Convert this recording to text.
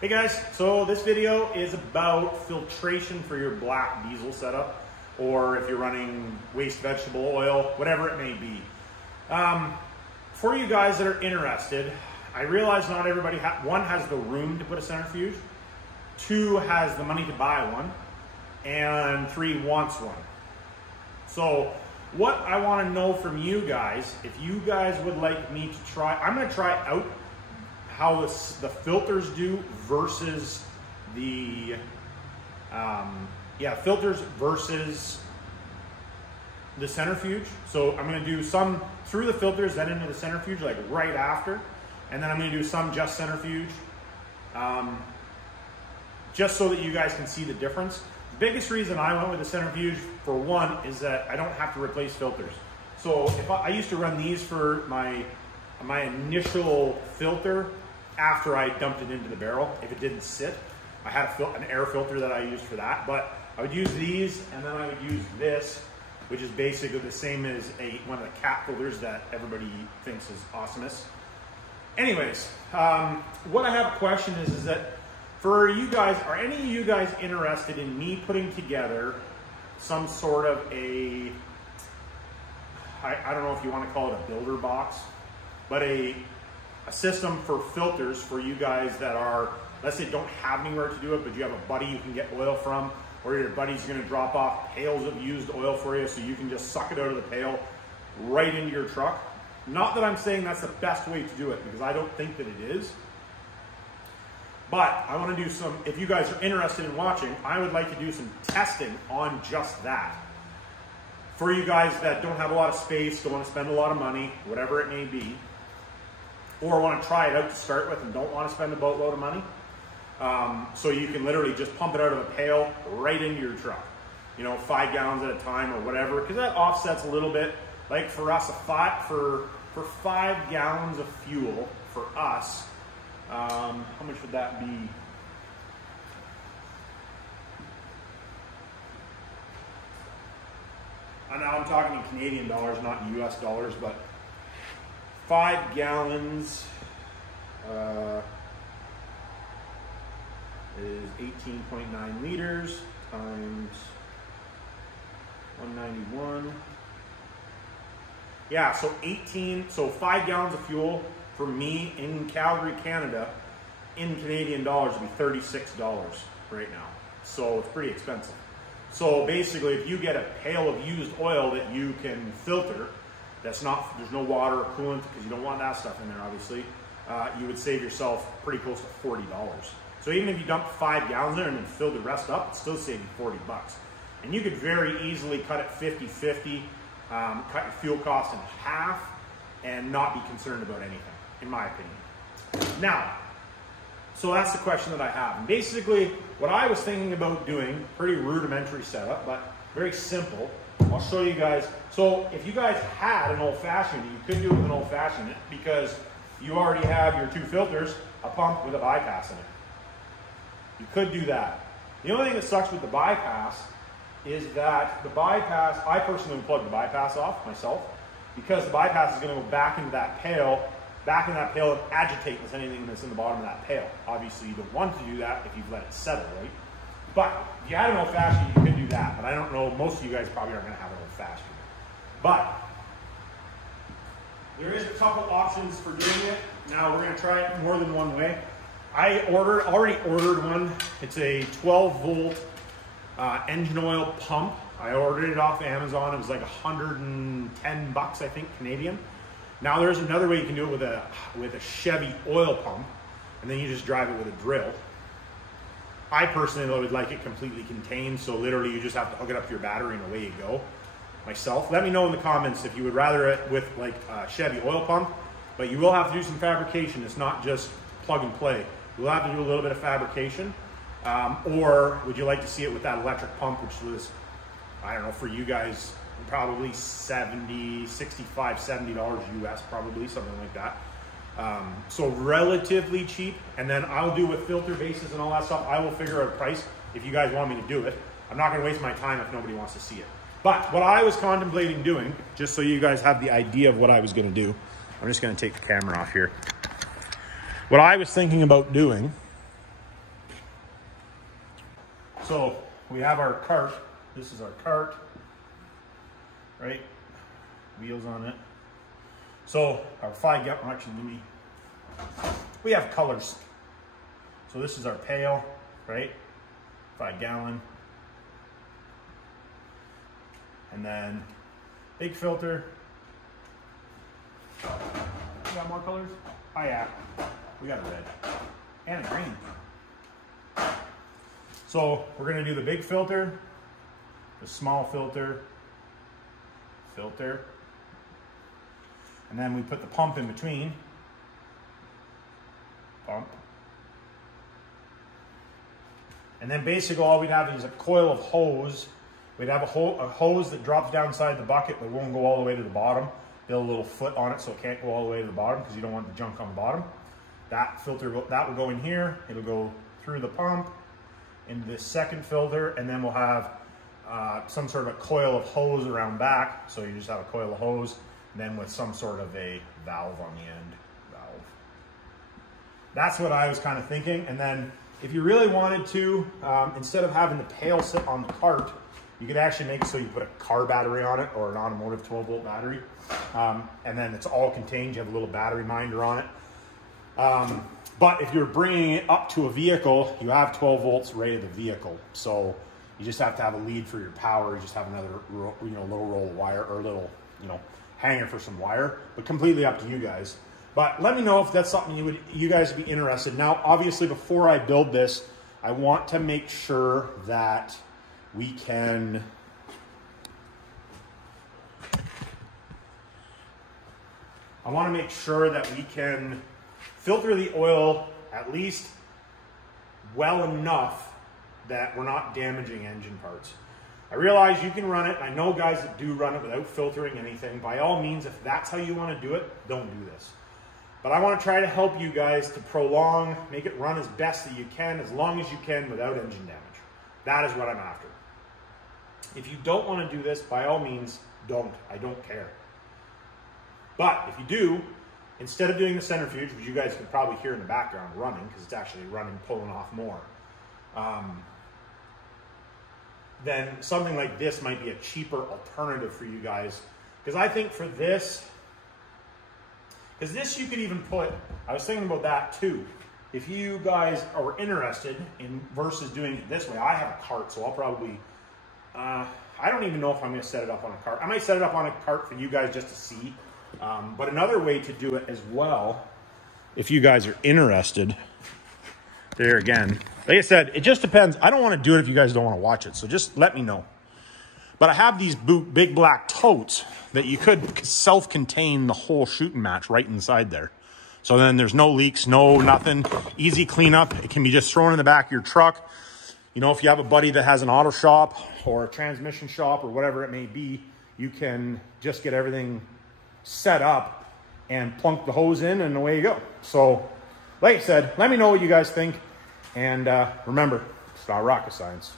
Hey guys, so this video is about filtration for your black diesel setup, or if you're running waste vegetable oil, whatever it may be. For you guys that are interested, I realize not everybody, one has the room to put a centrifuge, two has the money to buy one, and three wants one. So what I want to know from you guys, if you guys would like me to try, I'm going to try out how the filters do versus the, filters versus the centrifuge. So I'm going to do some through the filters, then into the centrifuge, like right after. And then I'm going to do some just centrifuge, just so that you guys can see the difference. The biggest reason I went with the centrifuge, for one, is that I don't have to replace filters. So if I used to run these for my initial filter after I dumped it into the barrel, if it didn't sit. I had an air filter that I used for that, but I would use these, and then I would use this, which is basically the same as one of the cat filters that everybody thinks is awesomest. Anyways, what I have a question is that for you guys, are any of you guys interested in me putting together some sort of I don't know if you want to call it a builder box, but a system for filters for you guys that are, let's say, don't have anywhere to do it, but you have a buddy you can get oil from, or your buddy's going to drop off pails of used oil for you so you can just suck it out of the pail right into your truck. Not that I'm saying that's the best way to do it, because I don't think that it is. But I want to do some, if you guys are interested in watching, I would like to do some testing on just that. For you guys that don't have a lot of space, don't want to spend a lot of money, whatever it may be, or want to try it out to start with and don't want to spend a boatload of money. So you can literally just pump it out of a pail right into your truck. 5 gallons at a time or whatever, because that offsets a little bit. Like for us, for 5 gallons of fuel for us, how much would that be? Now I'm talking in Canadian dollars, not in US dollars, but 5 gallons is 18.9 liters times 191. Yeah, so 5 gallons of fuel for me in Calgary, Canada, in Canadian dollars would be $36 right now. So it's pretty expensive. So basically, if you get a pail of used oil that you can filter, there's no water or coolant, because you don't want that stuff in there, obviously, you would save yourself pretty close to $40. So even if you dump 5 gallons there and then fill the rest up, it's still saving $40. And you could very easily cut it 50-50, cut your fuel cost in half, and not be concerned about anything, in my opinion. Now, so that's the question that I have. And basically, what I was thinking about doing, pretty rudimentary setup, but very simple. I'll show you guys. So if you guys had an old-fashioned, you could do it with an old-fashioned, because you already have your 2 filters, a pump with a bypass in it. You could do that. The only thing that sucks with the bypass is that the bypass, I personally would plug the bypass off myself, because the bypass is going to go back into that pail, and agitate with anything that's in the bottom of that pail. Obviously, you don't want to do that if you've let it settle, right? But if you had an old-fashioned, you could do that. But I don't know, most of you guys probably aren't going to have an old-fashioned. But there is a couple options for doing it. Now, we're going to try it more than one way. I already ordered one. It's a 12-volt engine oil pump. I ordered it off Amazon. It was like 110 bucks, I think, Canadian. Now, there's another way you can do it with a Chevy oil pump, and then you just drive it with a drill. I personally would like it completely contained, so literally you just have to hook it up to your battery and away you go. Myself, let me know in the comments if you would rather it with like a Chevy oil pump, but you will have to do some fabrication. It's not just plug and play. You'll have to do a little bit of fabrication, or would you like to see it with that electric pump, which was, I don't know, for you guys, probably $65, $70 US, probably, something like that. So relatively cheap, and then I'll do with filter bases and all that stuff. I will figure out a price if you guys want me to do it. I'm not going to waste my time if nobody wants to see it. But what I was contemplating doing, just so you guys have the idea of what I was going to do, I'm just going to take the camera off here. What I was thinking about doing So we have our cart. This is our cart, right? Wheels on it. So our 5 gallon, actually, we have colors. So this is our pail, right? 5 gallon. And then big filter. We got more colors? Oh yeah, we got a red and a green. So we're gonna do the big filter, the small filter, and then we put the pump in between. Pump. And then basically all we'd have is a coil of hose. We'd have a hose that drops down inside the bucket but won't go all the way to the bottom. Build a little foot on it so it can't go all the way to the bottom because you don't want the junk on the bottom. That filter, that will go in here. It'll go through the pump into this second filter, and then we'll have some sort of a coil of hose around back. So you just have a coil of hose, and then with some sort of a valve on the end. That's what I was kind of thinking. And then if you really wanted to, instead of having the pail sit on the cart, you could actually make it so you put a car battery on it or an automotive 12-volt battery. And then it's all contained. You have a little battery minder on it. But if you're bringing it up to a vehicle, you have 12 volts right at the vehicle. So you just have to have a lead for your power. You just have another, little roll of wire or a little, hanger for some wire, but completely up to you guys. But let me know if that's something you guys would be interested. Now, obviously, before I build this, I want to make sure that we can filter the oil at least well enough that we're not damaging engine parts. I realize you can run it. I know guys that do run it without filtering anything. By all means, if that's how you want to do it, don't do this. But I want to try to help you guys to prolong, make it run as best that you can, as long as you can without engine damage. That is what I'm after. If you don't want to do this, by all means, don't. I don't care. But if you do, instead of doing the centrifuge, which you guys can probably hear in the background running, because it's actually running, pulling off more, then something like this might be a cheaper alternative for you guys. Because I think for this, because this you could even put, I was thinking about that too. If you guys are interested in versus doing it this way, I have a cart, so I'll probably, I don't even know if I'm going to set it up on a cart. I might set it up on a cart for you guys just to see. But another way to do it as well, if you guys are interested, there again, like I said, it just depends. I don't want to do it if you guys don't want to watch it, so just let me know. But I have these big black totes that you could self-contain the whole shooting match right inside there. So then there's no leaks, no nothing, easy cleanup. It can be just thrown in the back of your truck. If you have a buddy that has an auto shop or a transmission shop or whatever it may be, you can just get everything set up and plunk the hose in and away you go. So like I said, let me know what you guys think. And remember, it's not rocket science.